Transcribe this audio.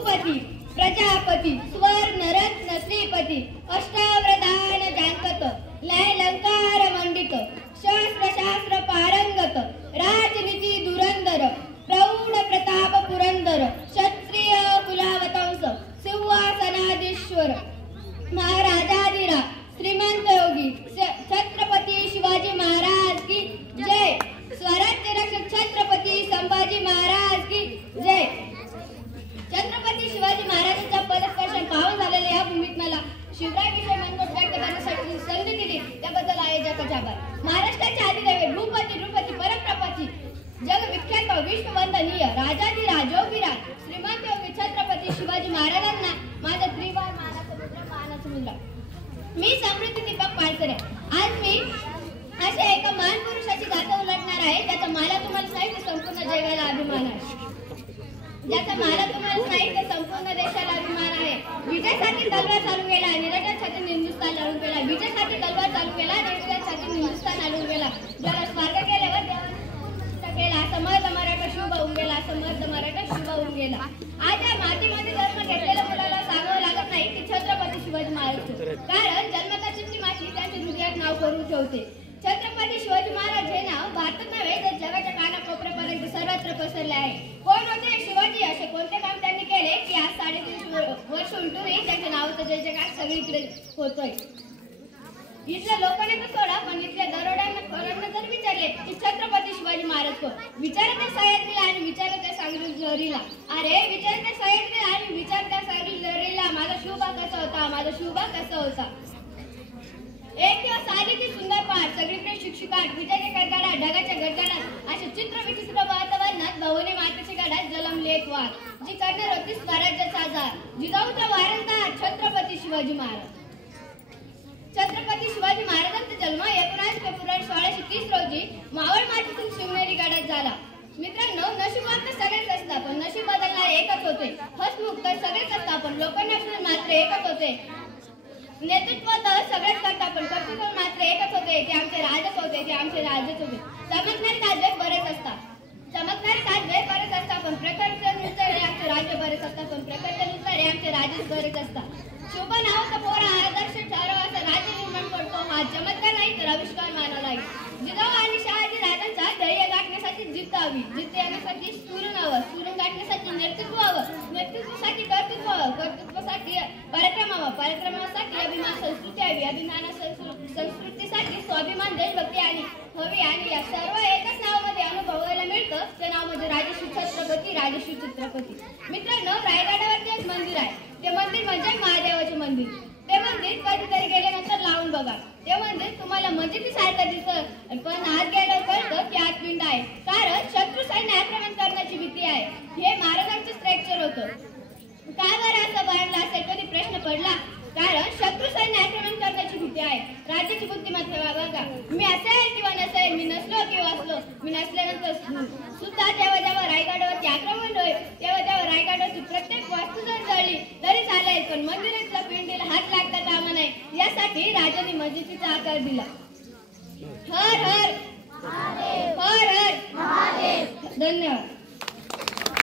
भूपती प्रजापती स्वर्णरत्न श्रीपती अष्टावधान जांकत लंकार मंडित शस्त्र पारंगत राजनीती धुरंधर प्रौढ प्रताप पुरंदर क्षत्रिय कुलावतंस सिंहासनाधीश्वर महाराजाधिराज श्रीमंत योगी छत्रपती शिवाजी महाराज की जय। स्वराज्य रक्षक छत्रपती संभाजी महाराज की जय। छत्रपती शिवाजी महाराजांच्या पदस्पर्शन पावन झालेल्या या भूमीत मला शिवराय विषय मनोगत व्यक्त करण्यासाठी संधी दिली त्याबद्दल आयोजकाचे आभार। महाराष्ट्राचे आदिदेव भूपती नृपती परप्रपती जगविख्यात विश्ववंदनीय राजाधिराज योगीराज श्रीमंत योगी छत्रपती शिवाजी महाराजांना माझा त्रिवार मानाचा मुलगा मी समृद्धी दीपक पाळसरे आज मी अशा एका महान पुरुषाची गाथा उलटणार आहे ज्याचा मला तुम्हाला साहित्य संपूर्ण जगाला अभिमान आहे, ज्याचा मला तुम्हाला साहित्य संपूर्ण देशाला अभिमान आहे। विजयासाठी तलवार चालू केला, निराशासाठी हिंदुस्थान लढून गेला, विजयासाठी तलवार चालू केला, निराशासाठी हिंदुस्थान लढून गेला, ज्याला स्वर्ग केल्यावर देवाने केला असं मर्द मराठा शुभ होऊन गेला, असं मर्द मराठा शुभ होऊन गेला। आज या मातीमध्ये जन्म घेतलेल्या मुलाला सांगावं लागत नाही की छत्रपती शिवाजी महाराज, कारण जन्मता चिठ्ठी माती त्यांच्या हृदयात नाव करून ठेवते। छत्रपती शिवाजी महाराज हे नाव भारतात नव्हे तर जगाच्या कानाकोपऱ्यापर्यंत सर्वत्र पसरले आहे। कोण होते शिवाजी, असे कोणते काम त्यांनी केले की आज 350 वर्ष उलटूनही त्यांच्या नावाचा जय जयकार सगळीकडे होतोय। इथल्या लोकांनी तर सोडा, पण इथल्या दरोड्यांना जर विचारले की छत्रपती शिवाजी महाराज कोण, विचारा त्या सह्याद्रीला आणि विचारा त्या सांगली लहरीला, अरे विचारा त्या सह्याद्रीला आणि विचारा त्या सांगली लहरीला माझा शुभा कसा होता, माझा शुभा कसा होता। एक दिवस आली ती सुंदर पहाड, सगळीकडे शिक्षकाट, विजाच्या गडगडाट, ढगाच्या गडगडाट, असे चित्र विचित्र वातावरणात भवानी मातेच्या गडात जलमले एक वार, जी करणार होती स्वराज्याचा आधार, जिजाऊचा वारंदार छत्रपती शिवाजी महाराज। छत्रपती शिवाजी महाराजांचा जन्म 19 फेब्रुवारी 1630 रोजी मावळ मातीतून शिवनेरी गडात झाला। मित्रांनो, नशिबात तर सगळेच असतात पण नशीब बदलणारे एकच होते, हसमुख तर सगळेच असतात पण लोकांना मात्र एकच होते, नेतृत्व तर सगळेच करतात पण कर्तृत्व मात्र एकच होते, ते आमचे राजच होते, ते आमचे राजच होते। चमकणारे ताजवे बरेच असतात पण प्रखरतेनुसार आमचे राज्य बरेच असतात, पण प्रखरतेनुसार आमचे राजच बरेच असतात। शुभ नावाचा पोरा आदर्श ठराव असा राज्य निर्माण करतो, हा चमत्कार नाही तर आविष्कार मानावा लागेल। जिजाऊ आणि शहाजी राजांचा ध्येय गाठण्यासाठी जिद्द हवी, जिद्द येण्यासाठी स्फुरण हवं, स्फुरण गाठण्यासाठी नेतृत्व हवं, नेतृत्वासाठी कर्तृत्व हवं, कर्तृत्वासाठी पराक्रम हवं, पराक्रमासाठी अभिमान संस्कृती हवी, अभिमान संस्कृतीसाठी स्वाभिमान देशभक्ती हवी आणि या सर्व एकाच नावामध्ये अनुभवायला मिळतं, ते नाव म्हणजे राजश्री छत्रपती। मित्रांनो, रायगडावरती एक मंदिर आहे, ते मंदिर म्हणजे महादेवाचे मंदिर। ते मंदिर कधीतरी गेल्यानंतर लावून बघा, ते मंदिर तुम्हाला मस्जिदी सारखं दिसतं पण आत गेल्यावर कळतं की आत पिंड आहे, कारण शत्रू सैन्य आक्रमण करण्याची भीती आहे। हे महाराजांचे स्ट्रक्चर होतं। का बरं असं बांधलं असेल कधी प्रश्न पडला, कारण शत्रू सैन्य आक्रमण करण्याची भीती आहे। राज्याची बुद्धिमत्ता बघा, मी असेल किंवा नसेल, मी नसलो किंवा असलो, मी नसल्यानंतर सुद्धा जेव्हा रायगडावरती आक्रमण होईल तेव्हा रायगडावरची प्रत्येक वास्तू जर जळली तरी चालेल, पण मंदिरातल्या पिंडीला हात लागता कामा नये, यासाठी राजाने मस्जिदीचा आकार दिला। हर हर महादेव, हर हर महादेव। धन्यवाद।